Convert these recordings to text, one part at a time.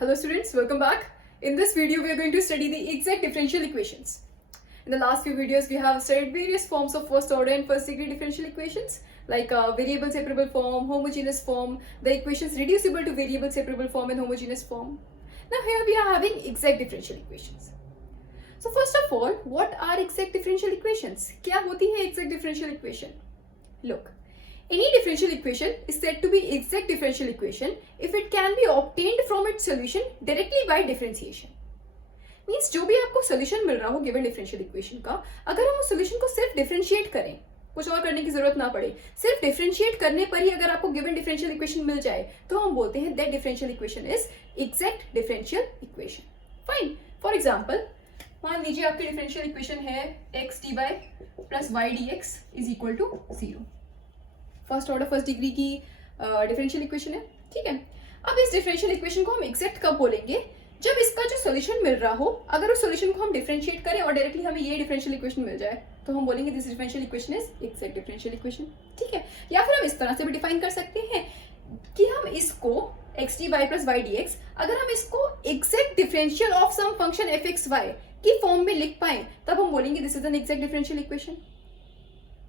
Hello students, welcome back. In this video, we are going to study the exact differential equations. In the last few videos, we have studied various forms of first order and first degree differential equations like variable separable form, homogeneous form, the equations reducible to variable separable form and homogeneous form. Now here we are having exact differential equations. So first of all, what are exact differential equations? क्या होती है exact differential equation? Look. Any differential equation is said to be exact differential equation if it can be obtained from its solution directly by differentiation. Means जो भी आपको solution मिल रहा हो given differential equation का, अगर हम उस सोल्यूशन को सिर्फ डिफरेंशिएट करें, कुछ और करने की जरूरत ना पड़े, सिर्फ डिफरेंशिएट करने पर ही अगर आपको गिवन डिफरेंशियल इक्वेशन मिल जाए तो हम बोलते हैं that differential equation is exact differential equation. Fine. For example, मान लीजिए आपकी डिफरेंशियल इक्वेशन है x d y plus y d x is equal to 0. First order first degree की डिफरेंशियल इक्वेशन है. ठीक है. अब इस डिफरेंशियल इक्वेशन को हम एग्जैक्ट कब बोलेंगे? जब इसका जो सॉल्यूशन मिल रहा हो, अगर उस सॉल्यूशन को हम डिफरेंशिएट करें और डायरेक्टली हमें ये डिफरेंशियल इक्वेशन मिल जाए तो हम बोलेंगे this differential equation is exact differential equation. ठीक है. या फिर हम इस तरह से भी डिफाइन कर सकते हैं कि हम इसको x d y plus y d x, अगर हम इसको exact differential of some function f x y की फॉर्म में लिख पाए तब हम बोलेंगे this is an exact differential equation.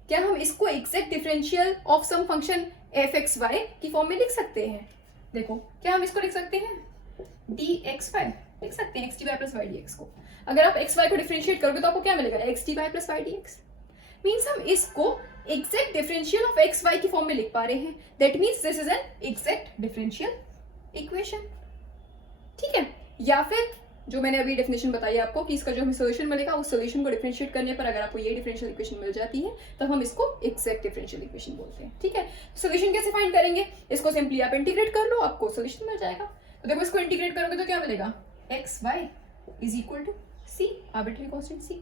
क्या हम इसको exact differential of some function f x y की फॉर्म में लिख सकते हैं? देखो, क्या हम इसको लिख सकते हैं डी एक्स वाई लिख सकते हैं, x d y plus y d x को. अगर आप एक्स वाई को डिफरेंशिएट करोगे तो आपको क्या मिलेगा? X d y plus y d x. Means हम इसको exact differential of x y की फॉर्म में लिख पा रहे हैं. That means this is an exact differential equation. ठीक है. या फिर जो मैंने अभी डेफिनेशन बताई आपको कि इसका जो हमें सोल्यूशन मिलेगा उस सोल्यूशन को डिफरेंशिएट करने पर अगर आपको ये डिफरेंशियल इक्वेशन मिल जाती है तब हम इसको एग्जैक्ट डिफरेंशियल इक्वेशन बोलते हैं. ठीक है. सोल्यूशन कैसे फाइंड करेंगे? इसको सिंपली आप इंटीग्रेट कर लो, आपको सोल्यूशन मिल जाएगा. तो देखो, इसको इंटीग्रेट करोगे तो क्या मिलेगा? X y is equal to c, arbitrary constant c.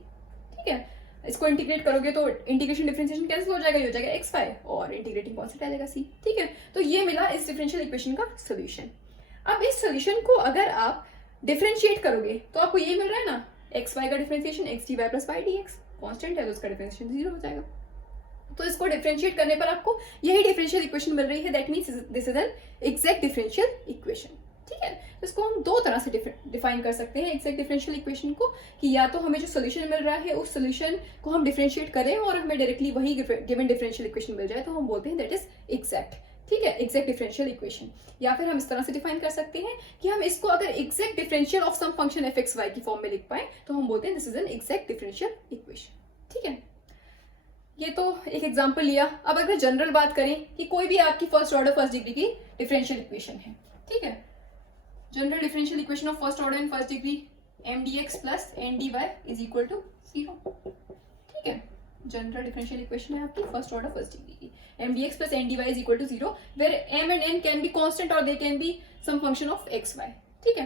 ठीक है. इसको इंटीग्रेट करोगे तो इंटीग्रेशन डिफरेंशिएशन कैंसिल हो जाएगा, ये हो जाएगा एक्स वाई और इंटीग्रेटिंग कांस्टेंट आ जाएगा सी. ठीक है. तो ये मिला इस डिफरेंशियल इक्वेशन का सोल्यूशन. अब इस सोल्यूशन को अगर आप डिफरेंशिएट करोगे तो आपको ये मिल रहा है ना, एक्स वाई का differentiation x d y plus y d x constant है तो उसका डिफरेंशिएशन 0 हो जाएगा. तो इसको डिफरेंशिएट करने पर आपको यही डिफरेंशियल इक्वेशन मिल रही है. That means this is an exact differential equation. ठीक है. तो इसको हम दो तरह से डिफाइन कर सकते हैं एग्जैक्ट डिफरेंशियल इक्वेशन को, कि या तो हमें जो सोल्यूशन मिल रहा है उस सोल्यूशन को हम डिफरेंशिएट करें और हमें डायरेक्टली वही गिवन डिफरेंशियल इक्वेशन मिल जाए तो हम बोलते हैं दैट इज एग्जैक्ट. ठीक है, एग्जैक्ट डिफरेंशियल इक्वेशन. या फिर हम इस तरह से डिफाइन कर सकते हैं कि हम इसको अगर exact differential of some function f x y की फॉर्म में लिख पाए तो हम बोलते हैं this is an exact differential equation. ठीक है. ये तो एक एग्जांपल लिया. अब अगर जनरल बात करें कि कोई भी आपकी फर्स्ट ऑर्डर फर्स्ट डिग्री की डिफरेंशियल इक्वेशन है. ठीक है. General differential equation of first order and first degree M d x plus N d y is equal to 0. ठीक है. जनरल डिफरेंशियल इक्वेशन है आपकी फर्स्ट ऑर्डर फर्स्ट डिग्री की M d x plus N d y is equal to 0 where M and N can be constant और they can be some function of x y. ठीक है.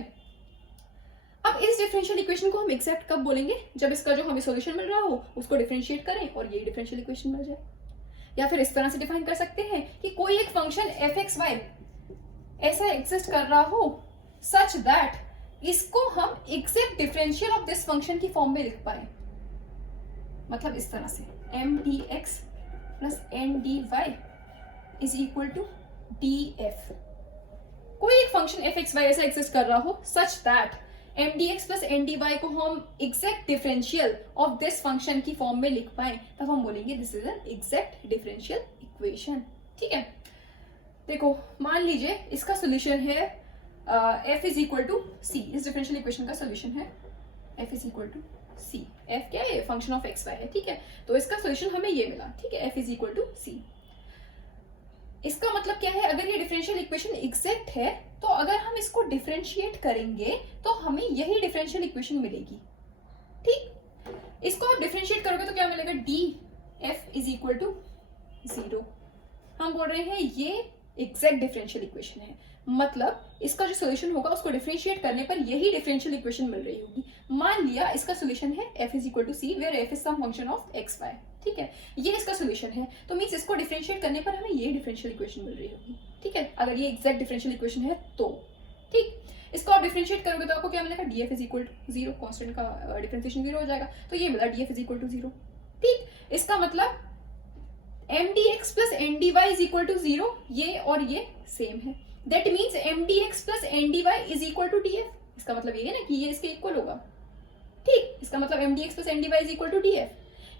अब इस differential equation को हम exact कब बोलेंगे? जब इसका जो हमें सॉल्यूशन मिल रहा हो उसको डिफरेंशिएट करें और ये डिफरेंशियल इक्वेशन मिल जाए. या फिर इस तरह से डिफाइन कर सकते हैं कि कोई एक फंक्शन एफ एक्स वाई ऐसा एग्जिस्ट कर रहा हो सच दैट इसको हम exact differential of this function की फॉर्म में लिख पाए. मतलब इस तरह से M d x plus N d y is equal to d f. कोई एक फंक्शन एफ एक्स वाई ऐसा एग्जिस्ट कर रहा हो such that M d x plus N d y को हम exact differential of this function की form में लिख पाए तब हम बोलेंगे this is an exact differential equation. ठीक है. देखो, मान लीजिए इसका सोल्यूशन है f is equal to c. इस डिफरेंशियल इक्वेशन का सोल्यूशन है f is equal to c. f क्या है? फंक्शन ऑफ एक्स वाई है. ठीक है. तो इसका सोल्यूशन हमें ये मिला. ठीक है. f इज इक्वल टू सी. इसका मतलब क्या है? अगर ये डिफरेंशियल इक्वेशन एग्जैक्ट है तो अगर हम इसको डिफरेंशिएट करेंगे तो हमें यही डिफरेंशियल इक्वेशन मिलेगी. ठीक. इसको आप डिफरेंशिएट करोगे तो क्या मिलेगा? D f is equal to 0. हम बोल रहे हैं ये एग्जैक्ट डिफरेंशियल इक्वेशन है. मतलब इसका जो सोल्यूशन होगा उसको डिफरेंशिएट करने पर यही डिफरेंशियल इक्वेशन मिल रही होगी. मान लिया इसका सोल्यूशन है f is equal to c where f is some function of x y. ठीक है. ये इसका सोल्यूशन है तो मींस इसको डिफरेंशिएट करने पर हमें ये डिफरेंशियल इक्वेशन मिल रही होगी. ठीक है. अगर ये एग्जैक्ट डिफरेंशियल इक्वेशन है तो. ठीक. इसको आप डिफरेंशिएट करोगे तो आपको क्या मिलेगा? D f is equal to 0. Constant का डिफरेंशिएशन 0 हो जाएगा तो ये मिला d f is equal to 0. ठीक. इसका मतलब M d x plus N d y is equal to 0. ये और ये सेम है. That means M d x plus N d y is equal to d f. इसका मतलब ये है ना कि ये इसके इक्वल होगा. ठीक, इसका मतलब M d x plus N d y is equal to d f.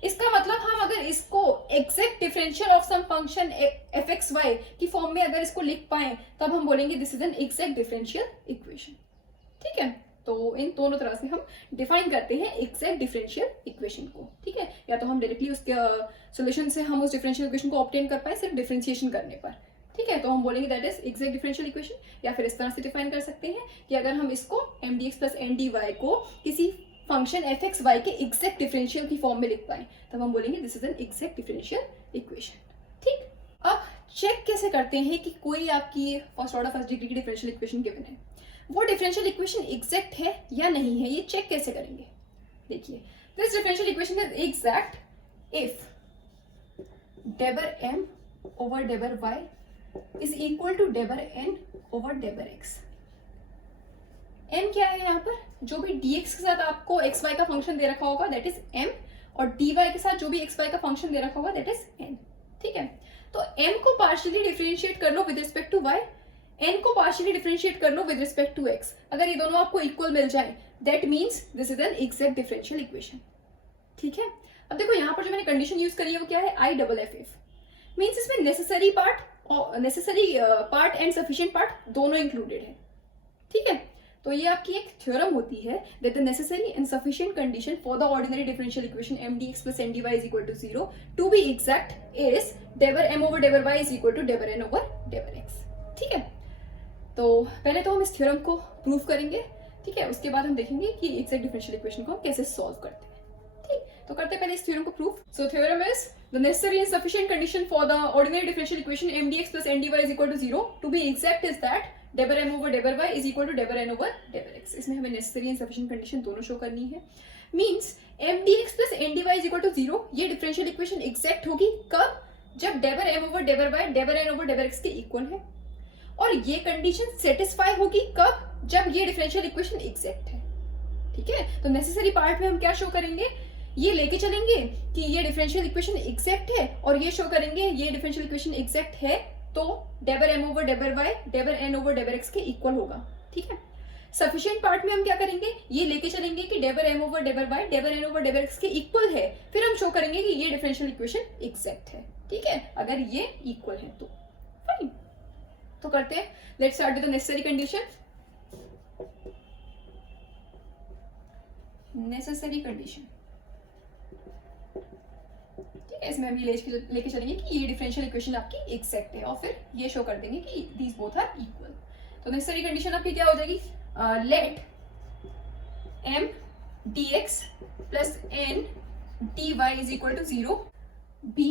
इसका मतलब हम अगर इसको exact differential of some function f x y की फॉर्म में अगर इसको लिख पाए तब हम बोलेंगे this is an exact differential equation. ठीक है, तो इन दोनों तरह से हम डिफाइन करते हैं एग्जैक्ट डिफरेंशियल इक्वेशन को. ठीक है, या तो हम डायरेक्टली उसके सॉल्यूशन से हम उस डिफरेंशियल इक्वेशन को ऑब्टेन कर पाए सिर्फ डिफरेंशिएशन करने पर. ठीक है, तो हम बोलेंगे that is exact differential equation. या फिर इस तरह से डिफाइन कर सकते हैं कि अगर हम इसको m d x plus N d y को किसी फंक्शन एफ एक्स वाई के एग्जैक्ट डिफरेंशियल की फॉर्म में लिख पाए तब हम बोलेंगे this is an exact differential equation. ठीक, अब चेक कैसे करते हैं कि कोई आपकी फर्स्ट ऑर्डर फर्स्ट डिग्री की डिफरेंशियल इक्वेशन गिवन है, वो डिफरेंशियल इक्वेशन एग्जैक्ट है या नहीं है, ये चेक कैसे करेंगे. देखिए, this differential equation is exact if del M over डेबर y is equal to del N over डेबर x. M क्या है यहाँ पर, जो भी dx के साथ आपको xy का फंक्शन दे रखा होगा दैट इज m, और dy के साथ जो भी xy का फंक्शन दे रखा होगा दैट इज n. ठीक है, तो m को पार्शियली डिफरेंशिएट कर लो with respect to y, n को पार्शियली डिफरेंशिएट कर लो विद रिस्पेक्ट टू x. अगर ये दोनों आपको इक्वल मिल जाए that means this is an exact differential equation. ठीक है, अब देखो यहाँ पर जो मैंने कंडीशन यूज करी है वो क्या है, I double F F. Means इसमें necessary part and sufficient part दोनों इंक्लूडेड है. ठीक है, तो ये आपकी एक थ्योरम होती है that the necessary and sufficient condition for the ordinary differential equation M d x plus N d y is equal to 0 to be exact is del M over डेबर y is equal to del N over डेबर x. ठीक है, तो पहले तो हम इस theorem को prove करेंगे. ठीक है, उसके बाद हम देखेंगे कि एग्जैक्ट डिफरेंशियल इक्वेशन को हम कैसे सॉल्व करते हैं. ठीक, तो करते पहले इस थ्योरम को prove. So theorem is the necessary and sufficient condition for the ordinary differential equation M d x plus N d y is equal to 0 to be exact is that del M over डेबर y is equal to del N over डेबर x. इसमें हमें necessary and sufficient condition दोनों show करनी है. Means M d x plus N d y is equal to 0, ये differential equation exact होगी कब, जब डेबर एम ओवर डेबर वाई डेबर एन ओवर डेबर एक्स के इक्वल है. और ये कंडीशन सेटिस्फाई होगी कब, जब ये डिफरेंशियल इक्वेशन एग्जैक्ट है. ठीक है, तो नेसेसरी पार्ट में हम क्या शो करेंगे, ये लेके चलेंगे कि ये डिफरेंशियल इक्वेशन एग्जैक्ट है, और ये शो करेंगे ये डिफरेंशियल इक्वेशन एग्जैक्ट है तो डेबर एम ओवर डेबर वाई डेबर एन ओवर डेबर एक्स के इक्वल होगा. ठीक है, सफिशिएंट पार्ट में हम क्या करेंगे, ये लेके चलेंगे कि डेबर एम ओवर डेबर वाई डेबर एन ओवर डेबर एक्स के इक्वल है, फिर हम शो करेंगे कि ये डिफरेंशियल इक्वेशन एग्जैक्ट है. ठीक है, अगर ये इक्वल है तो फाइन. तो करते हैं, let's start with the necessary condition. Necessary condition, ठीक है, इसमें हम ये लेके चलेंगे कि ये डिफरेंशियल इक्वेशन आपकी एग्जैक्ट है, और फिर ये शो कर देंगे कि दीज बोथ आर इक्वल. तो नेसेसरी कंडीशन आपकी क्या हो जाएगी, let m dx plus n dy is equal to 0 be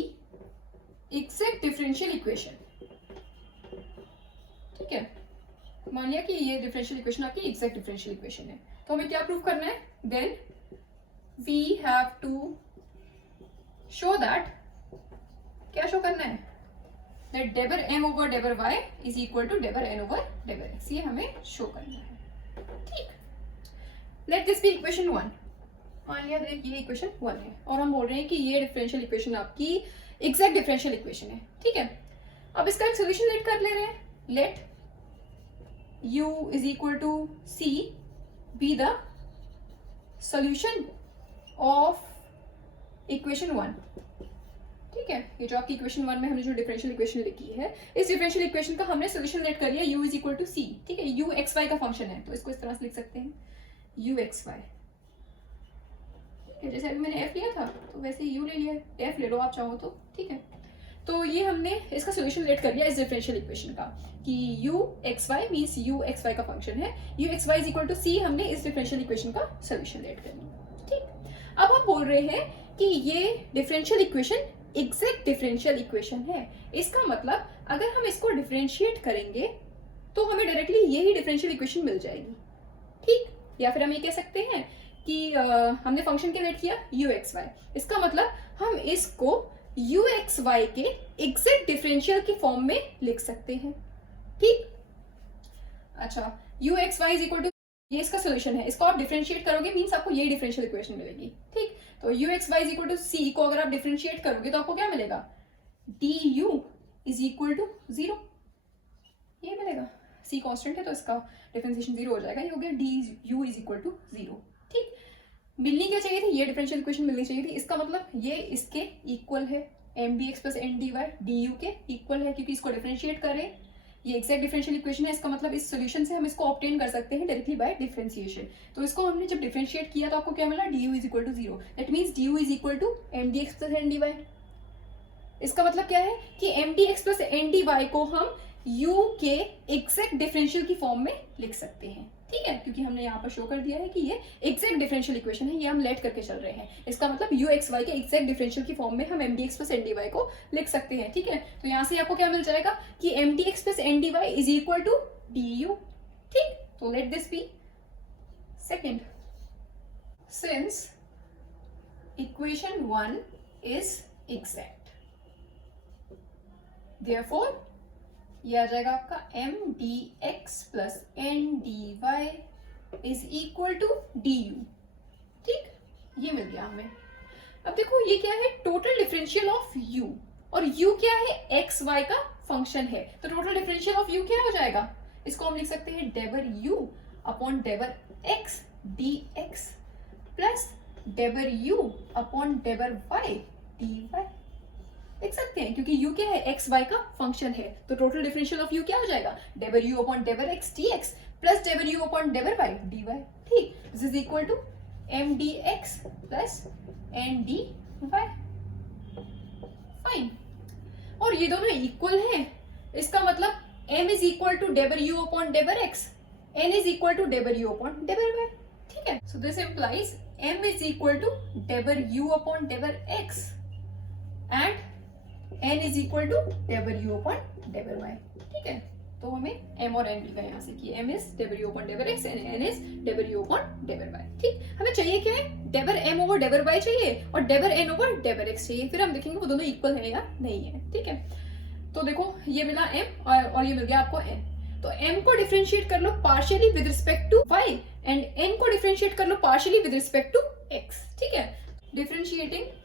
exact differential equation. ठीक है, मान लिया कि ये डिफरेंशियल इक्वेशन आपकी एग्जैक्ट डिफरेंशियल इक्वेशन है, तो हमें क्या प्रूव करना है, then we have to show that, क्या शो करना है, दैट डेबर m ओवर डेबर y इज इक्वल टू डेबर n ओवर डेबर x. ये हमें शो करना है. ठीक, लेट दिस बी इक्वेशन 1. मान लिया ये इक्वेशन 1 है और हम बोल रहे हैं कि ये डिफरेंशियल इक्वेशन आपकी एग्जैक्ट डिफरेंशियल इक्वेशन है. ठीक है, अब इसका एक सोल्यूशन लेट कर ले रहे हैं. Let u is equal to c be the solution of equation 1. ठीक है, ये जो आपकी इक्वेशन 1 में हमने जो डिफरेंशियल इक्वेशन लिखी है, इस डिफरेंशियल इक्वेशन का हमने सोल्यूशन लेट कर लिया u is equal to c. ठीक है, u x y का फंक्शन है, तो इसको इस तरह से लिख सकते हैं u x y. जैसे अभी मैंने f लिया था तो वैसे u ले लिया, f ले लो आप चाहो तो. ठीक है, तो ये हमने इसका सोल्यूशन लेट कर लिया इस डिफरेंशियल इक्वेशन का कि u x y means u x y का फंक्शन है, u x y is equal to c हमने इस डिफरेंशियल इक्वेशन का सोल्यूशन लेट कर लिया. ठीक, अब हम बोल रहे हैं कि ये differential equation exact differential equation है. इसका मतलब अगर हम इसको डिफरेंशिएट करेंगे तो हमें डायरेक्टली यही डिफरेंशियल इक्वेशन मिल जाएगी. ठीक, या फिर हम ये कह सकते हैं कि हमने फंक्शन के लेट किया u x y, इसका मतलब हम इसको u x y के एग्जैक्ट डिफरेंशियल की फॉर्म में लिख सकते हैं. ठीक, अच्छा, u x y is equal to, ये इसका सोल्यूशन है, इसको आप डिफरेंशिएट करोगे मींस आपको ये डिफरेंशियल इक्वेशन मिलेगी. ठीक, तो u x y is equal to c को अगर आप डिफरेंशिएट करोगे तो आपको क्या मिलेगा, du इज इक्वल टू 0, ये मिलेगा. सी कांस्टेंट है तो इसका डिफरेंशिएशन 0 हो जाएगा, ये हो गया d u is equal to 0। ठीक, मिलनी क्या चाहिए थी, ये डिफरेंशियल इक्वेशन मिलनी चाहिए थी। इसका मतलब ये इसके इक्वल है, m d x plus N d y d u के इक्वल है, क्योंकि इसको डिफरेंशिएट करें, ये एक्जैक्ट डिफरेंशियल इक्वेशन है। इसका मतलब इस सोल्यूशन से हम इसको ऑब्टेन कर सकते हैं डायरेक्टली बाय डिफरेंशिएशन। तो इसको हमने जब डिफरेंशिएट किया तो आपको क्या मिला, d u is equal to 0। That means d u is equal to m d x plus N d y. इसका मतलब क्या है कि m d x plus N d y को हम u के एग्जैक्ट डिफरेंशियल की फॉर्म में लिख सकते हैं। ठीक है, क्योंकि हमने यहाँ पर शो कर दिया है कि ये एग्जैक्ट डिफरेंशियल इक्वेशन है, ये हम लेट करके चल रहे हैं। इसका मतलब u एक्स वाई के एग्जैक्ट डिफरेंशियल की फॉर्म में हम m d x plus N d y को लिख सकते हैं। ठीक है, तो यहाँ से आपको क्या मिल जाएगा कि m d x plus N d y is equal to d u. ठीक, तो let this be second, since equation 1 is exact, therefore ये आ जाएगा आपका m d x plus N d y is equal to d u. ठीक, ये मिल गया हमें। अब देखो ये क्या है, टोटल डिफरेंशियल ऑफ u, और u क्या है, एक्स वाई का फंक्शन है, तो टोटल डिफरेंशियल ऑफ u क्या हो जाएगा, इसको हम लिख सकते हैं डेबर u अपॉन डेबर x डी एक्स प्लस डेबर u अपॉन डेबर y डी वाई। लिख सकते हैं क्योंकि u क्या है, एक्स वाई का फंक्शन है, तो टोटल डिफरेंशियल ऑफ u क्या हो जाएगा, डेबर u अपॉन डेबर x dx प्लस डेबर u अपॉन डेबर y dy। ठीक, this is equal to m d x plus N d y. Fine, और ये दोनों इक्वल हैं, इसका मतलब m इज इक्वल टू डेबर u अपॉन डेबर x, n is equal to डेबर u अपॉन डेबर y। ठीक है, so this implies m is equal to डेबर u अपॉन डेबर x and n is equal to डेबर u अपॉन डेबर y। ठीक है, तो हमें m और n मिल गया यहाँ से कि m इज डेबर u अपॉन डेबर x एंड n इज डेबर u अपॉन डेबर y। ठीक, हमें चाहिए क्या है, डेबर m ओवर डेबर y चाहिए और डेबर n ओवर डेबर x चाहिए, फिर हम देखेंगे वो दोनों इक्वल है या नहीं है। ठीक है, तो देखो ये मिला m और ये मिल गया आपको n, तो m को डिफरेंशिएट कर लो partially with respect to y and n को डिफरेंशिएट कर लो partially with respect to x। ठीक है, डिफरेंशिएटिंग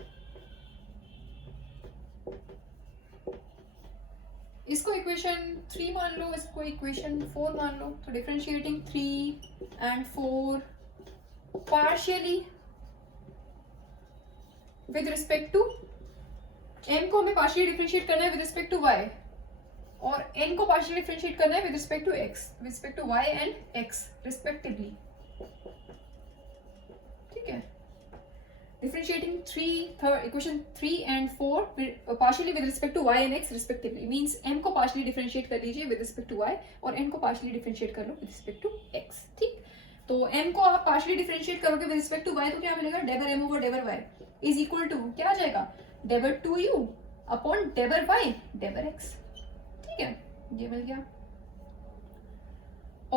इसको इक्वेशन 3 मान लो, इसको इक्वेशन 4 मान लो, तो differentiating 3 and 4 partially with respect to m को हमें पार्शियली डिफरेंशिएट करना है विद रिस्पेक्ट टू y और n को पार्शियली डिफरेंशिएट करना है with respect to x, with respect to y and x respectively. ठीक है, differentiating equation 3 and 4 partially with respect to y and x respectively means m को partially differentiate कर लीजिए with respect to y और n को partially differentiate कर लो with respect to x। ठीक, तो m को आप partially differentiate करोगे with respect to y तो क्या मिलेगा, डेबर m over डेबर y is equal to क्या आ जाएगा, डेबर 2u अपॉन डेबर y डेबर x। ठीक है, ये मिल गया।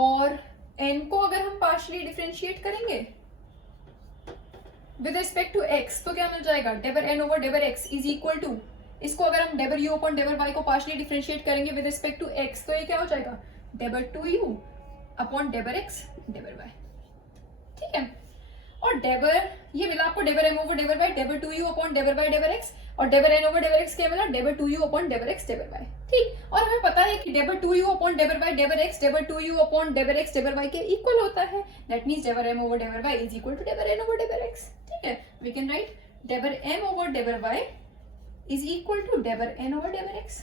और n को अगर हम partially differentiate करेंगे विद रिस्पेक्ट टू x तो क्या मिल जाएगा, डेबर n ओवर डेबर x इज इक्वल टू, इसको अगर हम डेबर u अपॉन डेबर y को पार्शियली डिफरेंशिएट करेंगे विद रिस्पेक्ट टू x तो ये क्या हो जाएगा, डेबर 2u अपॉन डेबर x डेबर y। ठीक है, और डेबर ये मिला आपको डेबर m ओवर डेबर y, डेबर 2u अपॉन डेबर y डेबर x, और डेबर n ओवर डेबर x क्या मिला, डेबर 2u अपॉन डेबर x डेबर y। ठीक, और हमें पता है कि डेबर 2u अपॉन डेबर y डेबर x डेबर 2u अपॉन डेबर x डेबर y के इक्वल होता है, दैट मींस डेबर m ओवर डेबर y इज इक्वल टू डेबर n ओवर डेबर x। ठीक है, वी कैन राइट डेबर m ओवर डेबर y इज इक्वल टू डेबर n ओवर डेबर x।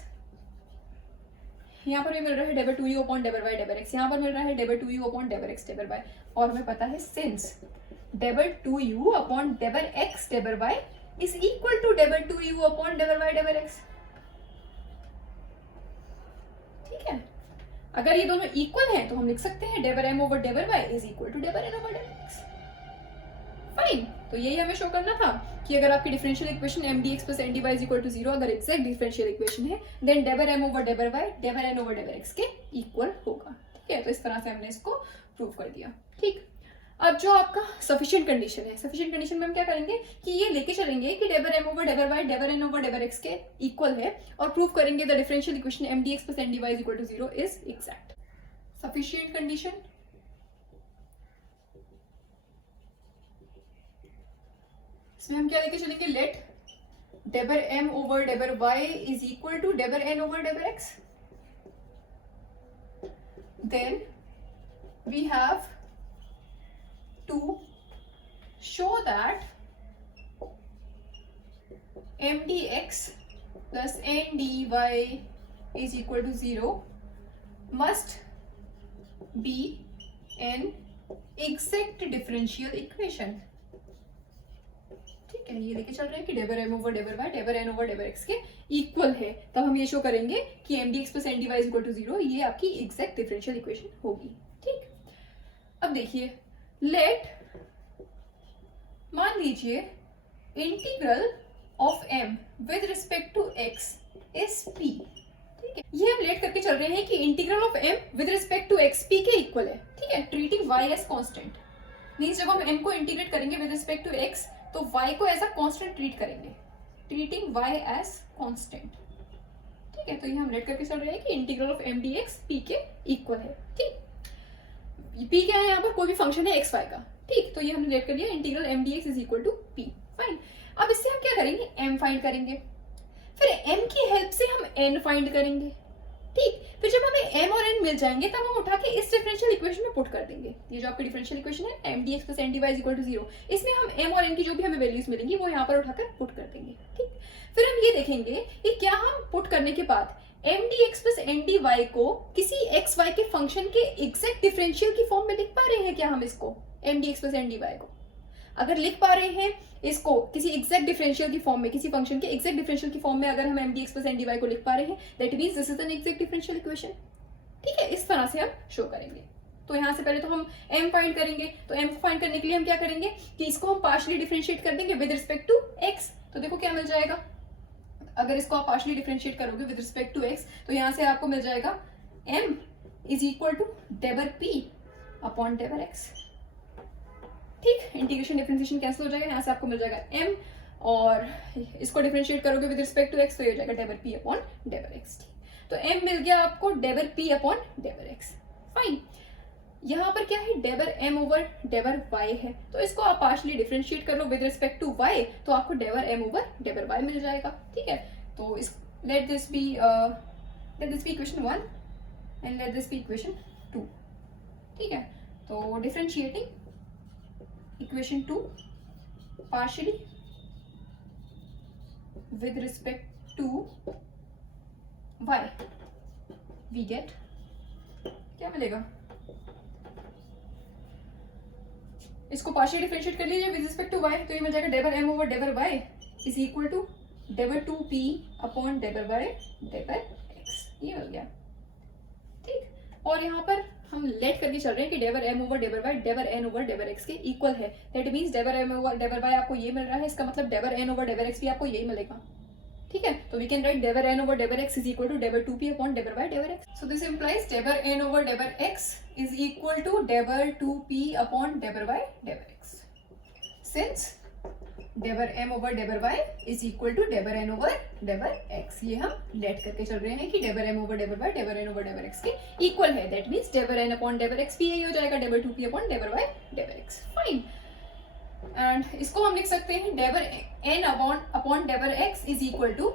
यहाँ पर भी मिल रहा है डेबर 2u अपॉन डेबर y डेबर x, यहाँ पर मिल रहा है डेबर 2u अपॉन डेबर x डेबर y, और हमें पता है सिंस डेबर 2u अपॉन डेबर x डेबर y इज इक्वल टू डेबर 2u अपॉन डेबर y डेबर x। ठीक है, अगर ये दोनों इक्वल हैं तो हम लिख सकते हैं डेबर m ओवर डेबर y इज इक्वल टू डेबर n ओवर डेबर x। फाइन, तो यही हमें शो करना था कि अगर आपकी differential equation M d x plus N d y is equal to 0 अगर एग्जैक्ट डिफरेंशियल इक्वेशन है देन डेबर m ओवर डेबर y डेबर n ओवर डेबर x के इक्वल होगा। ठीक है, तो इस तरह से हमने इसको प्रूव कर दिया। ठीक, अब जो आपका सफिशिएंट कंडीशन है, सफिशिएंट कंडीशन में हम क्या करेंगे कि ये लेके चलेंगे कि डेबर m ओवर डेबर y डेबर n ओवर डेबर x के इक्वल है और प्रूव करेंगे the differential equation M d x plus N d y is equal to 0 is exact. Sufficient condition, इसमें हम क्या लेके चलेंगे, लेट डेबर m ओवर डेबर y इज इक्वल टू डेबर n ओवर डेबर x then we have to show that m dx plus n dy is equal to 0 must be an exact differential equation. ठीक है, ये लेके चल रहे हैं कि डेबर m ओवर डेबर y डेबर n ओवर डेबर x के इक्वल है, तब हम ये शो करेंगे कि m dx plus n dy is equal to 0, ये आपकी एग्जैक्ट डिफरेंशियल इक्वेशन होगी. ठीक, अब देखिए, लेट मान लीजिए integral of m with respect to x is p. ठीक है, ये हम लेट करके चल रहे हैं कि integral of m with respect to x p के इक्वल है. ठीक है, treating y as constant means जब हम m को इंटीग्रेट करेंगे विद रिस्पेक्ट टू x तो y को एज अ कांस्टेंट ट्रीट करेंगे, ट्रीटिंग y एज कांस्टेंट. ठीक है, तो ये हम लेट करके चल रहे हैं कि integral of m dx p के इक्वल है. ठीक, p क्या है यहाँ पर, कोई भी फंक्शन है x y का. ठीक, तो ये हमने लेट कर लिया integral m dx is equal to p. Fine, अब इससे हम क्या करेंगे, m फाइंड करेंगे, फिर m की हेल्प से हम n फाइंड करेंगे. ठीक, फिर जब हमें m और n मिल जाएंगे तब हम उठा के इस डिफरेंशियल इक्वेशन में पुट कर देंगे. ये जो आपकी डिफरेंशियल इक्वेशन है m dx plus n dy is equal to 0, इसमें हम m और n की जो भी हमें वैल्यूज मिलेंगी वो यहाँ पर उठाकर पुट कर देंगे. ठीक, फिर हम ये देखेंगे कि क्या हम पुट करने के बाद m dx plus n dy को किसी x y के फंक्शन के एग्जैक्ट डिफरेंशियल की फॉर्म में लिख पा रहे हैं क्या हम इसको, m dx plus n dy को. अगर लिख पा रहे हैं इसको किसी एग्जैक्ट डिफरेंशियल की फॉर्म में, किसी फंक्शन के एग्जैक्ट डिफरेंशियल की फॉर्म में अगर हम m dx plus n dy को लिख पा रहे हैं, that means this is an exact differential equation. ठीक है, इस तरह से हम शो करेंगे. तो यहाँ से पहले तो हम m फाइंड करेंगे, तो m को फाइंड करने के लिए हम क्या करेंगे कि इसको हम पार्शियली डिफरेंशिएट कर देंगे विद रिस्पेक्ट टू x. तो देखो क्या मिल जाएगा, अगर इसको आप पार्शियली डिफरेंशिएट करोगे विद रिस्पेक्ट टू x तो यहाँ से आपको मिल जाएगा m इज इक्वल टू डेबर p अपॉन डेबर x. ठीक, इंटीग्रेशन डिफरेंशिएशन कैंसिल हो जाएगा, यहाँ से आपको मिल जाएगा m और इसको डिफरेंशिएट करोगे विद रिस्पेक्ट टू x तो ये हो जाएगा डेबर p अपॉन डेबर x. तो m मिल गया आपको डेबर p अपॉन डेबर x. फाइन, यहाँ पर क्या है, डेबर m ओवर डेबर y है, तो इसको आप पार्शियली डिफरेंशिएट कर लो विद रिस्पेक्ट टू y तो आपको डेबर m ओवर डेबर y मिल जाएगा. ठीक है, तो इस let this be equation 1 and let this be equation 2. ठीक है, तो differentiating equation 2 partially with respect to y we get क्या मिलेगा, इसको पार्शियल डिफरेंशिएट कर लीजिए विद रिस्पेक्ट टू y तो ये मिल जाएगा डेबर m ओवर डेबर y इज इक्वल टू डेबर 2p अपॉन डेबर y डेबर x. ये मिल गया. ठीक, और यहाँ पर हम लेट करके चल रहे हैं कि डेबर m ओवर डेबर y डेबर n ओवर डेबर x के इक्वल है. दैट मींस डेबर m ओवर डेबर y आपको ये मिल रहा है, इसका मतलब डेबर n ओवर डेबर x भी आपको यही मिलेगा. ठीक है, तो वी कैन राइट डेबर n ओवर डेबर x इज इक्वल टू डेबर 2p अपॉन डेबर y डेबर x. सो दिस इंप्लाइज डेबर n ओवर डेबर x इज इक्वल टू डेबर 2p अपॉन डेबर y डेबर x. सिंस डेबर m ओवर डेबर y इज इक्वल टू डेबर n ओवर डेबर x, ये हम लेट करके चल रहे हैं कि डेबर m ओवर डेबर y डेबर n ओवर डेबर x के इक्वल है. दैट मींस डेबर n अपॉन डेबर x भी यही हो जाएगा, डेबर 2p अपॉन डेबर y डेबर x. फाइन, एंड इसको हम लिख सकते हैं डेबर n अपॉन डेबर x इज इक्वल टू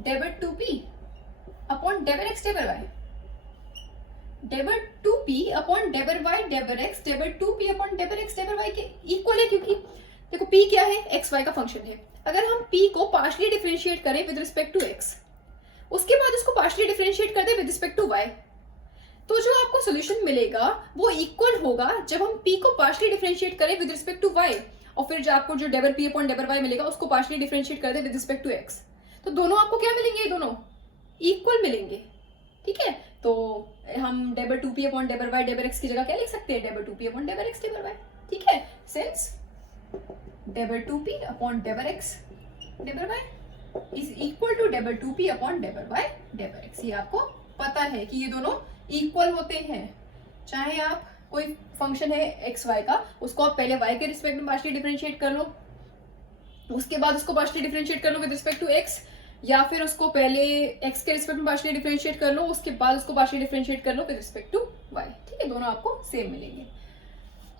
डेबर 2p अपॉन डेबर x डेबर y. डेबर 2p अपॉन डेबर y डेबर x डेबर 2p अपॉन डेबर x डेबर y के इक्वल है, क्योंकि देखो p क्या है, x y का फंक्शन है. अगर हम p को पार्शियली डिफरेंशिएट करें विद रिस्पेक्ट टू x, उसके बाद उसको पार्शियली डिफरेंशिएट कर दे विद रिस्पेक्ट टू y, तो जो आपको सॉल्यूशन मिलेगा वो इक्वल होगा जब हम p को पार्शियली डिफरेंशिएट करें विद रिस्पेक्ट टू y और फिर जो आपको जो डेबर p अपॉन डेबर y मिलेगा उसको पार्शियली डिफरेंशिएट कर दे विद रिस्पेक्ट टू x. तो दोनों आपको क्या मिलेंगे, ये दोनों इक्वल मिलेंगे. ठीक है, तो हम डेबर 2p अपॉन डेबर y डेबर x की जगह क्या लिख सकते हैं, डेबर 2p अपॉन डेबर x डेबर y. ठीक है, सिंस डेबर 2p अपॉन डेबर x डेबर y इज इक्वल टू डेबर 2p अपॉन डेबर y डेबर x. ये आपको पता है कि ये दोनों इक्वल होते हैं. चाहे आप कोई फंक्शन है एक्स वाई का, उसको आप पहले y के रिस्पेक्ट में पार्शियली डिफरेंशिएट कर लो, उसके बाद उसको पार्शियली डिफरेंशिएट कर लो विद रिस्पेक्ट टू x, या फिर उसको पहले x के रिस्पेक्ट में पार्शियली डिफरेंशिएट कर लो, उसके बाद उसको पार्शियली डिफरेंशिएट कर लो विद रिस्पेक्ट टू y. ठीक है, दोनों आपको सेम मिलेंगे.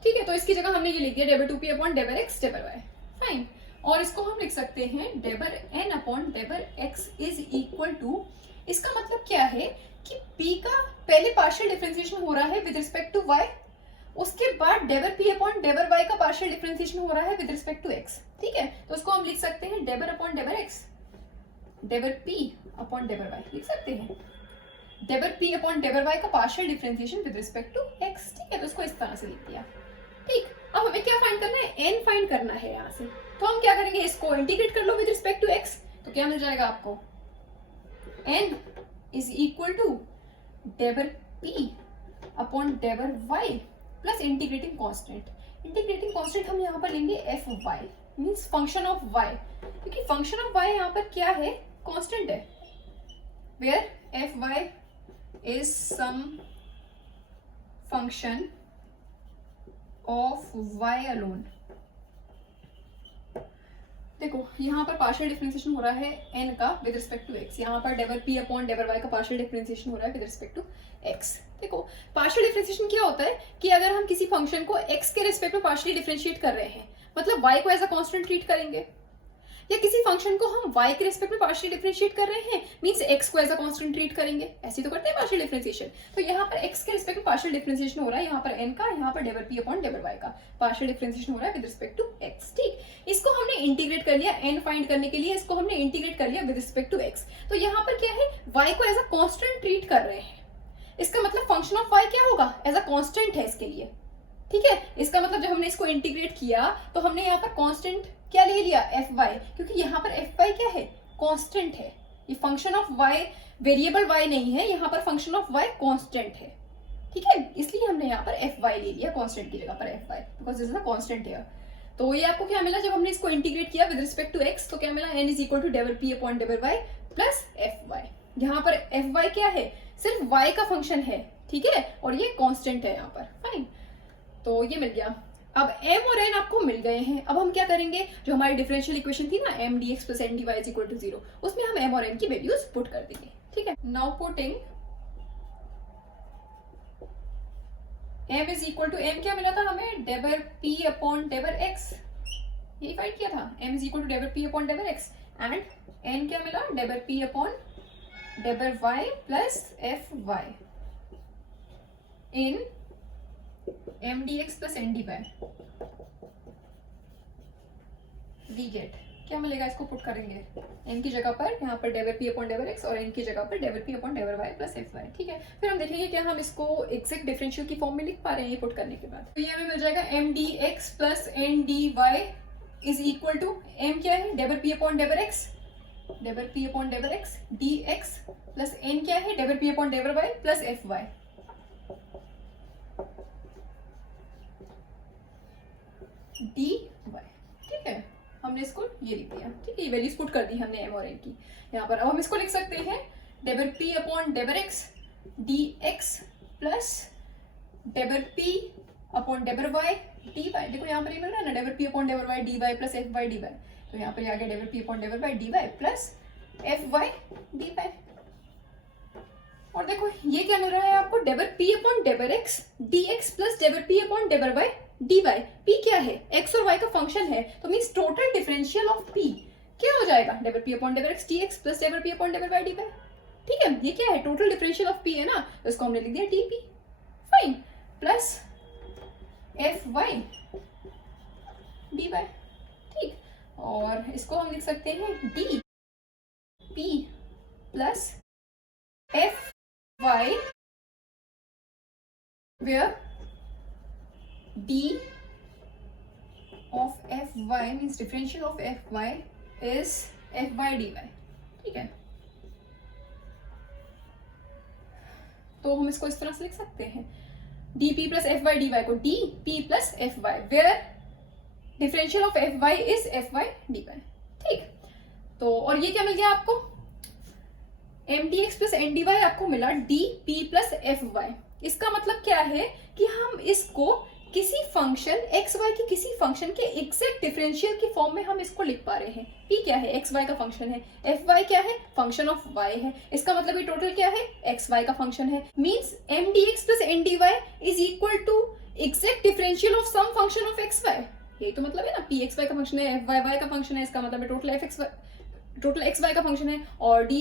ठीक है, तो इसकी जगह हमने ये लिख दिया डेबर 2p अपॉन डेबर x डेबर y. फाइन, और इसको हम लिख सकते हैं डेबर n अपॉन डेबर x इज इक्वल टू, इसका मतलब क्या है कि p का पहले पार्शियल डिफरेंशिएशन हो रहा है विद रिस्पेक्ट टू y, उसके बाद डेबर p अपॉन डेबर y का पार्शियल डिफरेंशिएशन हो रहा है विद रिस्पेक्ट टू x। ठीक है, तो उसको हम लिख सकते हैं डेबर अपॉन डेबर x, डेबर p अपॉन डेबर y लिख सकते हैं, डेबर p अपॉन डेबर y का partial differentiation with respect to x। ठीक है, तो उसको इस तरह से लिख दिया। ठीक, अब हमें क्या फाइंड करना है, n फाइंड करना है यहाँ से। तो हम क्या करेंगे, इसको इंटीग्रेट कर लो विद रिस्पेक्ट टू x, तो क्या मिल जाएगा आपको, n इज इक्वल टू डेबर p अपॉन डेबर y plus integrating constant. Integrating constant हम यहाँ पर लेंगे f y, means function of y, क्योंकि फंक्शन ऑफ y यहाँ पर क्या है, कांस्टेंट है, where f y is some function of y alone. देखो यहाँ पर पार्शियल डिफरेंशिएशन हो रहा है n का विद रिस्पेक्ट टू x, यहाँ पर डेबर p अपॉन डेबर y का पार्शियल डिफरेंशिएशन हो रहा है विद रिस्पेक्ट टू x। देखो पार्शियल डिफरेंशिएशन क्या होता है कि अगर हम किसी फंक्शन को x के रिस्पेक्ट में पार्शियली डिफरेंशिएट कर रहे हैं, मतलब y को एज अ कांस्टेंट ट्रीट करेंगे, या किसी फंक्शन को हम y के रिस्पेक्ट में पार्शियली डिफरेंशिएट कर रहे हैं, मींस x को एज अ कांस्टेंट ट्रीट करेंगे, ऐसे तो करते हैं पार्शियल डिफरेंशिएशन। तो यहाँ पर x के रिस्पेक्ट में पार्शियल डिफरेंशिएशन हो रहा है, यहाँ पर n का, यहाँ पर डेबर p अपॉन डेबर y का पार्शियल डिफरेंशिएशन हो रहा है विद रिस्पेक्ट टू x। ठीक, इसको हमने इंटीग्रेट कर लिया n फाइंड करने के लिए, इसको हमने इंटीग्रेट कर लिया विद रिस्पेक्ट टू x। तो यहाँ पर क्या है, y को एज अ कांस्टेंट ट्रीट कर रहे हैं, इसका मतलब फंक्शन ऑफ y क्या होगा, एज अ कांस्टेंट है इसके लिए। ठीक है, इसका मतलब जब हमने इसको इंटीग्रेट किया तो हमने यहाँ पर कांस्टेंट क्या ले लिया, एफ वाई, क्योंकि यहाँ पर एफ वाई क्या है, कांस्टेंट है। ये function of y, variable y नहीं है, यहाँ पर फंक्शन ऑफ y कांस्टेंट है। ठीक है, इसलिए हमने यहाँ पर एफ वाई ले लिया कांस्टेंट की जगह पर f y, because this is a constant here. तो ये आपको क्या मिला, जब हमने इसको इंटीग्रेट किया विद रिस्पेक्ट टू x, तो क्या मिला, n इज इक्वल टू डेबर p अपॉन डेबर y प्लस एफ वाई। यहाँ पर एफ वाई क्या है, सिर्फ y का फंक्शन है, ठीक है, और ये कांस्टेंट है यहाँ पर। फाइन, तो ये मिल गया। अब m और n आपको मिल गए हैं, अब हम क्या करेंगे, जो हमारी डिफरेंशियल इक्वेशन थी ना, m dx plus n dy is equal to 0, उसमें हम m और n की वैल्यूज पुट कर देंगे। ठीक है, now putting m is equal to, m क्या मिला था हमें, डेबर p अपॉन डेबर x, यही फाइंड किया था, m इज इक्वल टू डेबर p अपॉन डेबर x, एंड n क्या मिला, डेबर p अपॉन डेबर y plus f y in m dx plus n dy। We get, क्या मिलेगा, इसको पुट करेंगे n की जगह पर, यहाँ पर डेबर p अपॉन डेबर x, और n की जगह पर डेबर p अपॉन डेबर y प्लस एफ वाई। ठीक है, फिर हम देखेंगे क्या हम इसको एग्जैक्ट डिफरेंशियल की फॉर्म में लिख पा रहे हैं ये पुट करने के बाद। तो ये हमें मिल जाएगा m dx plus n dy is equal to, m क्या है, डेबर p अपॉन डेबर x, डेबर p अपॉन डेबर x dx प्लस n क्या है, डेबर p अपॉन डेबर y plus f y. dy, ठीक है, हमने इसको ये लिख दिया। ठीक है, ये वैल्यूज पुट कर दी हमने m और n की यहाँ पर। अब हम इसको लिख सकते हैं डेबर p अपॉन डेबर x dx प्लस डेबर p अपॉन डेबर y dy। देखो यहाँ पर ये मिल रहा है ना, डेबर p अपॉन डेबर y dy plus f y dy, तो यहाँ पर आ गया डेबर p अपॉन डेबर y dy plus f y dy। और देखो ये क्या मिल रहा है आपको, डेबर p अपॉन डेबर x dx प्लस डेबर p अपॉन डेबर y dy। p क्या है, x और y का फंक्शन है, तो means total differential of p क्या हो जाएगा, डेबर p अपॉन डेबर x dx प्लस डेबर p अपॉन डेबर y dy। ठीक है, ये क्या है, टोटल डिफरेंशियल ऑफ p है ना, तो इसको हमने लिख दिया dp। फाइन, प्लस एफ वाई dy। ठीक, और इसको हम लिख सकते हैं d p plus f y, where d of fy means differential of fy is fy dy। ठीक है, तो हम इसको इस तरह से लिख सकते हैं, dp plus f y d y को dp plus f y, where differential of f y is f y d y. ठीक, तो और ये क्या मिल गया आपको, m d x plus N d y आपको मिला dp प्लस एफ वाई। इसका मतलब क्या है कि हम इसको किसी फंक्शन एक्स वाई के किसी फंक्शन के एग्जैक्ट डिफरेंशियल की फॉर्म में हम इसको लिख पा रहे हैं। p क्या है, एक्स वाई का फंक्शन है, एफ वाई क्या है, फंक्शन ऑफ y है, इसका मतलब ये टोटल क्या है, एक्स वाई का फंक्शन है, means M d x plus N d y is equal to exact differential of some function of x y. यही तो मतलब है ना, p एक्स वाई का फंक्शन है, एफ वाई वाई का फंक्शन है, इसका मतलब है total f x y, total x y का फंक्शन है, और d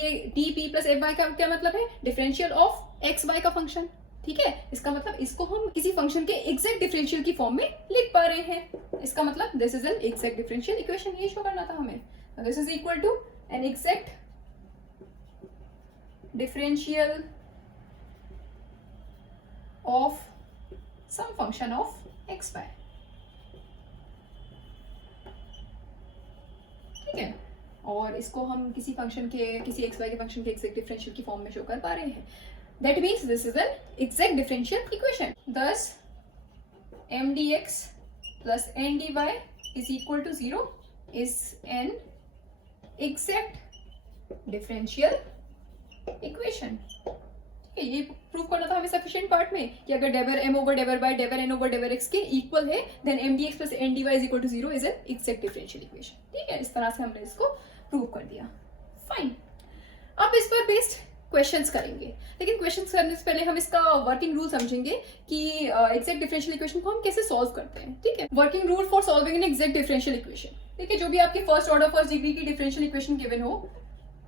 p plus f y का क्या मतलब है, डिफरेंशियल ऑफ एक्स वाई का फंक्शन। ठीक है, इसका मतलब इसको हम किसी फंक्शन के एग्जैक्ट डिफरेंशियल की फॉर्म में लिख पा रहे हैं। इसका मतलब this is an exact differential equation, ये शो करना था हमें। This is equal to an exact differential of some function of x y. ठीक है, और इसको हम किसी फंक्शन के, किसी एक्स वाई के फंक्शन के एग्जैक्ट डिफरेंशियल की फॉर्म में शो कर पा रहे हैं। That means this is an exact differential equation. Thus, m dx plus n dy is equal to 0 is an exact differential equation. ठीक है, ये प्रूव करना था हमें सफिशिएंट पार्ट में कि अगर डेबर m ओवर डेबर बाय डेबर n ओवर डेबर x के इक्वल है, then m dx plus n dy is equal to 0 is an exact differential equation. ठीक है, इस तरह से हमने इसको प्रूव कर दिया। फाइन, अब इस पर बेस्ड क्वेश्चंस करेंगे, लेकिन क्वेश्चंस करने से पहले हम इसका वर्किंग रूल समझेंगे कि एग्जैक्ट डिफरेंशियल इक्वेशन को हम कैसे सॉल्व करते हैं। ठीक है, working rule for solving an exact differential equation. देखिए, जो भी आपकी फर्स्ट ऑर्डर फर्स्ट डिग्री की डिफरेंशियल इक्वेशन गिवन हो,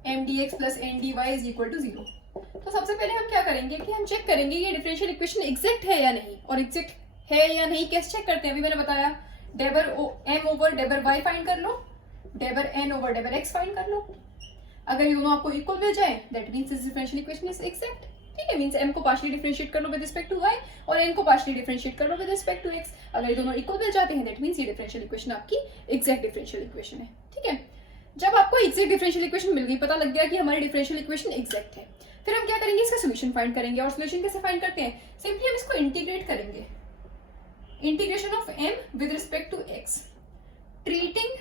m d x plus N d y is equal to 0, तो सबसे पहले हम क्या करेंगे कि हम चेक करेंगे ये डिफरेंशियल इक्वेशन एग्जैक्ट है या नहीं, और एग्जैक्ट है या नहीं कैसे चेक करते हैं, अभी मैंने बताया। डेबर एम ओवर डेबर वाई फाइंड कर लो, डेबर एन ओवर डेबर एक्स फाइंड कर लो। अगर ये दोनों आपको इक्वल मिल जाए, that means this differential equation is exact. ठीक है, मींस m को पार्शियली डिफरेंशिएट कर लो विद रिस्पेक्ट टू y और n को पार्शियली डिफरेंशिएट कर लो विद रिस्पेक्ट टू x। अगर ये दोनों इक्वल मिल जाते हैं, दैट मींस ये डिफरेंशियल इक्वेशन आपकी एग्जैक्ट डिफरेंशियल इक्वेशन है। ठीक है, जब आपको एग्जैक्ट डिफरेंशियल इक्वेशन मिल गई, पता लग गया कि हमारी डिफरेंशियल इक्वेशन एग्जैक्ट है, फिर हम क्या करेंगे, इसका सोल्यूशन फाइंड करेंगे। और सोल्यूशन कैसे फाइंड करते हैं, सिंपली हम इसको इंटीग्रेट करेंगे। Integration of m with respect to x, treating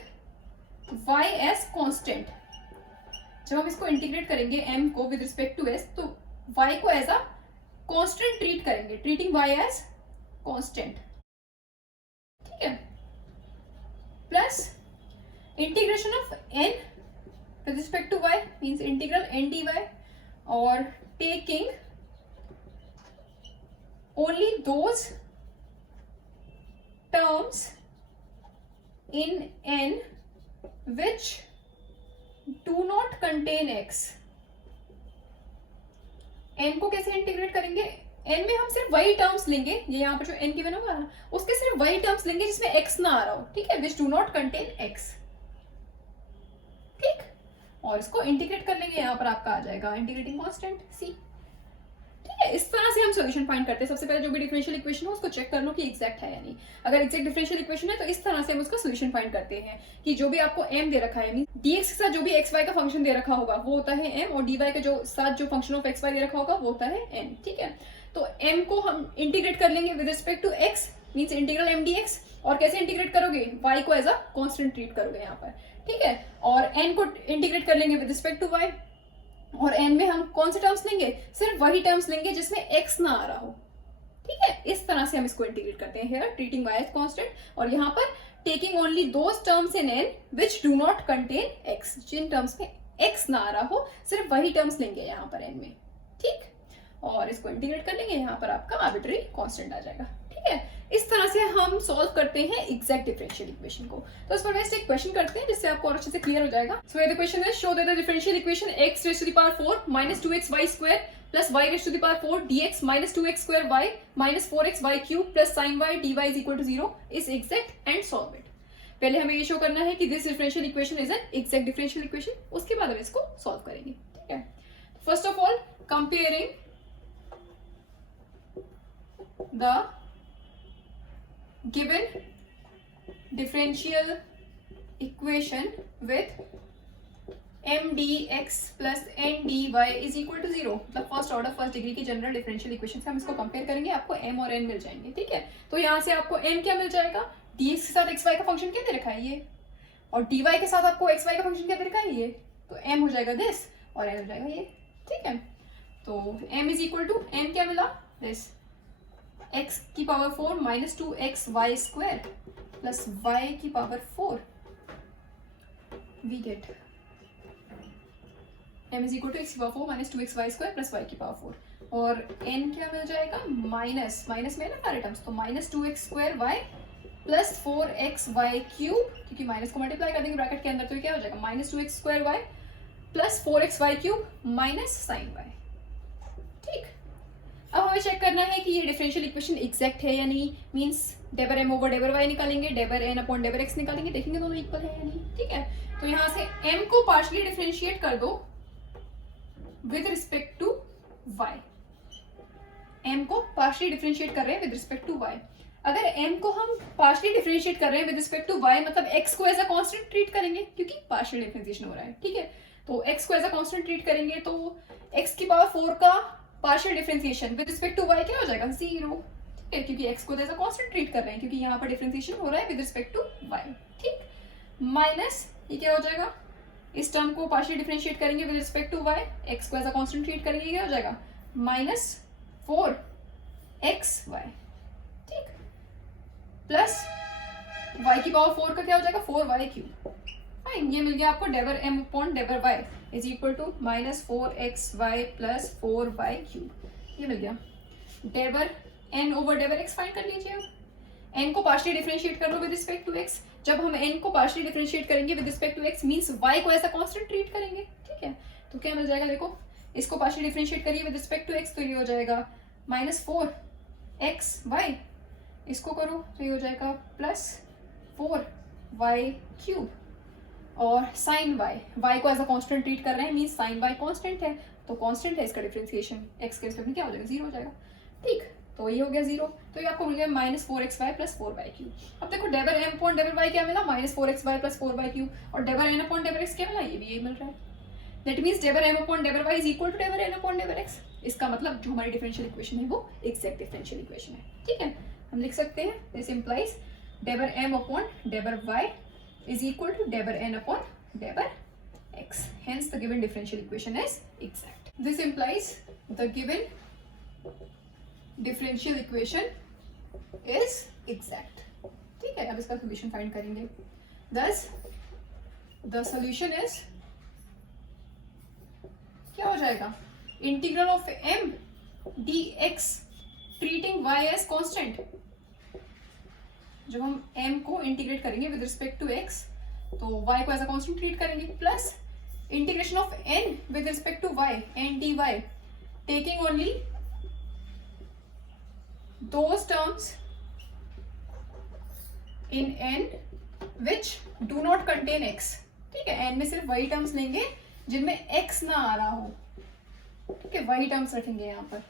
y as constant. जब हम इसको इंटीग्रेट करेंगे m को विद रिस्पेक्ट टू s, तो y को एज अ कांस्टेंट ट्रीट करेंगे, ट्रीटिंग y एज कांस्टेंट। ठीक है, plus integration of n with respect to y means integral n dy, और taking only those terms in n which do not contain x। n को कैसे integrate करेंगे, n में हम सिर्फ वही टर्म्स लेंगे, ये यहाँ पर जो n गिवन होगा ना, उसके सिर्फ वही टर्म्स लेंगे जिसमें x ना आ रहा हो। ठीक है, which do not contain x। ठीक, और इसको इंटीग्रेट कर लेंगे, यहाँ पर आपका आ जाएगा इंटीग्रेटिंग कांस्टेंट c। ठीक है, इस तरह से हम सॉल्यूशन फाइंड करते हैं। सबसे पहले जो भी डिफरेंशियल इक्वेशन हो उसको चेक कर लो कि एग्जैक्ट है या नहीं। अगर एग्जैक्ट डिफरेंशियल इक्वेशन है तो इस तरह से हम उसका सॉल्यूशन फाइंड करते हैं कि जो भी आपको m दे रखा है, मीन dx के साथ जो भी xy का फंक्शन दे रखा होगा वो होता है m, और dy के जो साथ जो फंक्शन ऑफ xy दे रखा होगा वो होता है n। ठीक है, तो m को हम इंटीग्रेट कर लेंगे with respect to x, means integral m dx। और कैसे इंटीग्रेट करोगे, y को एज अ कांस्टेंट ट्रीट करोगे यहाँ पर। ठीक है, और n को इंटीग्रेट कर लेंगे विद रिस्पेक्ट टू y, और n में हम कौन से टर्म्स लेंगे, सिर्फ वही टर्म्स लेंगे जिसमें x ना आ रहा हो। ठीक है, इस तरह से हम इसको इंटीग्रेट करते हैं, here treating y as constant, और यहाँ पर taking only those terms in n which do not contain x, जिन टर्म्स में x ना आ रहा हो सिर्फ वही टर्म्स लेंगे यहाँ पर n में। ठीक, और इसको इंटीग्रेट कर लेंगे, यहाँ पर आपका आर्बिट्ररी कांस्टेंट आ जाएगा। ठीक है, इस तरह से हम सॉल्व करते हैं एग्जैक्ट डिफरेंशियल इक्वेशन को। तो इस पर बेस्ट एक क्वेश्चन करते हैं जिससे आपको और अच्छे से क्लियर हो जाएगा। सो द क्वेश्चन है, show that the differential equation x raised to the power 4 minus 2xy square plus y raised to the power 4 dx minus 2x square y minus 4xy cube plus sin y dy is equal to 0 is exact and solve it। पहले हमें ये show करना है कि this differential equation is an exact differential equation, उसके बाद हम इसको सॉल्व करेंगे। ठीक है, first of all comparing the given differential equation with m dx plus n dy is equal to 0, मतलब फर्स्ट ऑर्डर फर्स्ट डिग्री की जनरल डिफरेंशियल इक्वेशन से हम इसको कंपेयर करेंगे, आपको m और n मिल जाएंगे। ठीक है, तो यहाँ से आपको m क्या मिल जाएगा, dx के साथ xy का फंक्शन क्या दे रखा है ये, और dy के साथ आपको xy का फंक्शन क्या दे रखा है ये, तो m हो जाएगा दिस और n हो जाएगा ये। ठीक है, तो m is equal to, m क्या मिला, दिस x की power 4 minus 2xy square plus y की power 4, we get m is equal to x की power 4 minus 2xy square plus y की पावर 4, और n क्या मिल जाएगा, माइनस माइनस में ना सारे टर्म्स, तो minus 2x square y plus 4xy cube, क्योंकि माइनस को मल्टीप्लाई कर देंगे ब्रैकेट के अंदर, तो ये क्या हो जाएगा minus 2x square y plus 4xy³ minus sine y. ठीक, अब हमें चेक करना है कि ये डिफरेंशियल इक्वेशन एग्जैक्ट है या नहीं। मींस डेबर m ओवर डेबर y निकालेंगे, डेबर n अपॉन डेबर x निकालेंगे, देखेंगे दोनों इक्वल है या नहीं। ठीक है, तो यहाँ से m को पार्शियली डिफरेंशिएट कर दो with respect to y। m को पार्शियली डिफरेंशिएट कर रहे हैं विद रिस्पेक्ट टू y। अगर m को हम पार्शियली डिफरेंशिएट कर रहे हैं विद रिस्पेक्ट टू y, मतलब x को एज अ कांस्टेंट ट्रीट करेंगे क्योंकि पार्शियल डिफरेंशिएशन हो रहा है। ठीक है, तो x को एज अ कांस्टेंट ट्रीट करेंगे तो x की पावर 4 का partial differentiation with respect to y क्या हो जाएगा, 0। ठीक है, क्योंकि x को एज अ कांस्टेंट ट्रीट कर रहे हैं क्योंकि यहाँ पर डिफरेंशिएशन हो रहा है विद रिस्पेक्ट टू y। ठीक, माइनस ये क्या हो जाएगा, इस टर्म को पार्शियल डिफरेंशिएट करेंगे with respect to y, x को एज अ कांस्टेंट ट्रीट करेंगे, क्या हो जाएगा माइनस 4xy। ठीक, प्लस y की पावर 4 का क्या हो जाएगा 4y³। फाइन, ये मिल गया आपको डेबर m अपॉन डेबर y is equal to minus 4xy plus 4y³। ये मिल गया। डेबर n ओवर डेबर x फाइंड कर लीजिए। अब n को पार्शियली डिफरेंशिएट कर लो विद रिस्पेक्ट टू x। जब हम n को पार्शियली डिफरेंशिएट करेंगे with respect to x means y को ऐसा कांस्टेंट ट्रीट करेंगे। ठीक है, तो क्या मिल जाएगा, देखो इसको पार्शियली डिफरेंशिएट करिए विद रिस्पेक्ट टू x तो ये हो जाएगा माइनस 4xy, इसको करो तो ये हो जाएगा प्लस 4y³। और साइन y को एज अ कांस्टेंट ट्रीट कर रहे हैं मींस साइन y कांस्टेंट है, तो कांस्टेंट है इसका डिफरेंशिएशन x के रिस्पेक्ट में क्या हो जाएगा 0 हो जाएगा। ठीक, तो ये हो गया 0, तो ये आपको मिल गया माइनस 4xy प्लस 4y³। अब देखो डेबर m अपॉन डेबर y क्या मिला, माइनस 4xy प्लस 4y³, और डेबर n अपॉन डेबर x क्या मिला, ये भी यही मिल रहा है। दैट मींस डेबर m अपॉन डेबर y इज इक्वल टू डेबर n अपॉन डेबर x। इसका मतलब जो हमारी डिफरेंशियल इक्वेशन है वो एग्जैक्ट डिफरेंशियल इक्वेशन है। ठीक है, हम लिख सकते हैं दिस इंप्लाइज डेबर m अपॉन डेबर y is equal to deber n upon deber x. Hence, the given differential equation is exact. This implies the given differential equation is exact. ठीक है, अब इसका solution find करेंगे। Thus, the solution is क्या हो जाएगा, integral of m dx treating y as constant। जब हम m को इंटीग्रेट करेंगे विद रिस्पेक्ट टू x तो y को एज अ कांस्टेंट ट्रीट करेंगे, plus integration of n with respect to y n dy taking only those terms in n which do not contain x। ठीक है, n में सिर्फ वही terms लेंगे जिनमें x ना आ रहा हो। ठीक है, वही टर्म्स रखेंगे यहाँ पर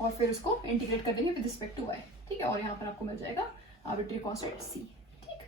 और फिर उसको इंटीग्रेट कर देंगे विद रिस्पेक्ट टू y। ठीक है, और यहाँ पर आपको मिल जाएगा आर्बिट्री कांस्टेंट c। ठीक,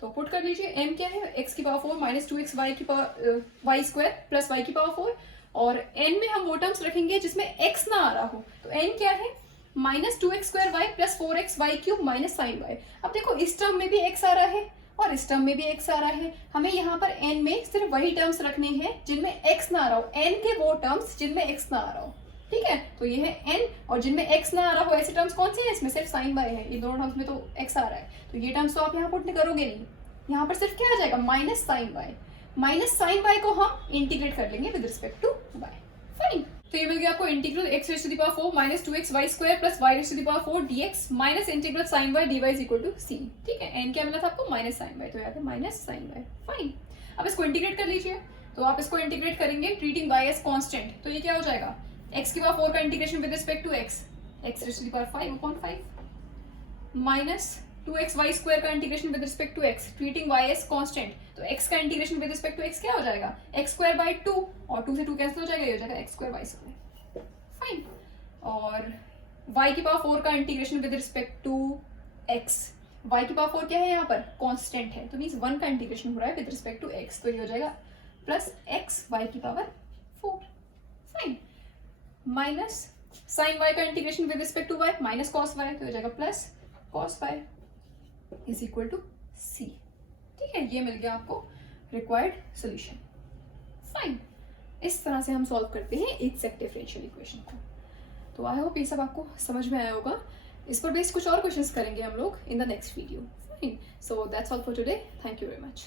तो पुट कर लीजिए m क्या है, x की पावर 4 माइनस 2xy की पावर y² प्लस y की पावर 4, और n में हम वो टर्म्स रखेंगे जिसमें x ना आ रहा हो। तो n क्या है, minus 2x² plus 4xy³ minus sine y। अब देखो इस टर्म में भी x आ रहा है और इस टर्म में भी x आ रहा है, हमें यहाँ पर n में सिर्फ वही टर्म्स रखने हैं जिनमें x ना आ रहा हो, n के वो टर्म्स जिनमें x ना आ रहा हो। ठीक है, तो ये है n, और जिनमें x ना आ रहा हो ऐसे टर्म्स कौन से हैं, इसमें सिर्फ साइन y है। इन दोनों टर्म्स में तो x आ रहा है, तो ये टर्म्स तो आप यहाँ पुट करोगे नहीं, यहाँ पर सिर्फ क्या आ जाएगा minus sine y। Minus sine y को हम इंटीग्रेट कर लेंगे with respect to y। Fine, तो ये मिल गया आपको integral x raise to the power 4 minus 2xy² plus y raise to the power 4 dx minus integral sine y dy is equal to c। ठीक है, n क्या मिला था आपको, माइनस साइन y, तो यहाँ पे माइनस साइन y। फाइन, अब इसको इंटीग्रेट कर लीजिए। तो आप इसको इंटीग्रेट करेंगे ट्रीटिंग y एज कांस्टेंट, तो ये क्या हो जाएगा, x की पावर 4 का integration with respect to x raise to the power 5 upon 5 minus 2xy² का integration with respect to x treating y as constant, तो x का integration with respect to x क्या हो जाएगा, x²/2, और 2 से 2 कैंसिल हो जाएगा, ये हो जाएगा x²y²। फाइन, और y की पावर 4 का integration with respect to x, y की पावर 4 क्या है यहाँ पर, कांस्टेंट है, तो मींस 1 का इंटीग्रेशन हो रहा है विद रिस्पेक्ट टू x, तो ये हो जाएगा प्लस x y की power 4। Fine, minus sine y का integration with respect to y minus cos y, तो हो जाएगा plus cos y is equal to c। ठीक है, ये मिल गया आपको रिक्वायर्ड सॉल्यूशन। फाइन, इस तरह से हम सॉल्व करते हैं एग्जैक्ट डिफरेंशियल इक्वेशन को। तो आई होप ये सब आपको समझ में आया होगा। इस पर बेस्ड कुछ और क्वेश्चंस करेंगे हम लोग in the next video. Fine, so that's all for today, thank you very much.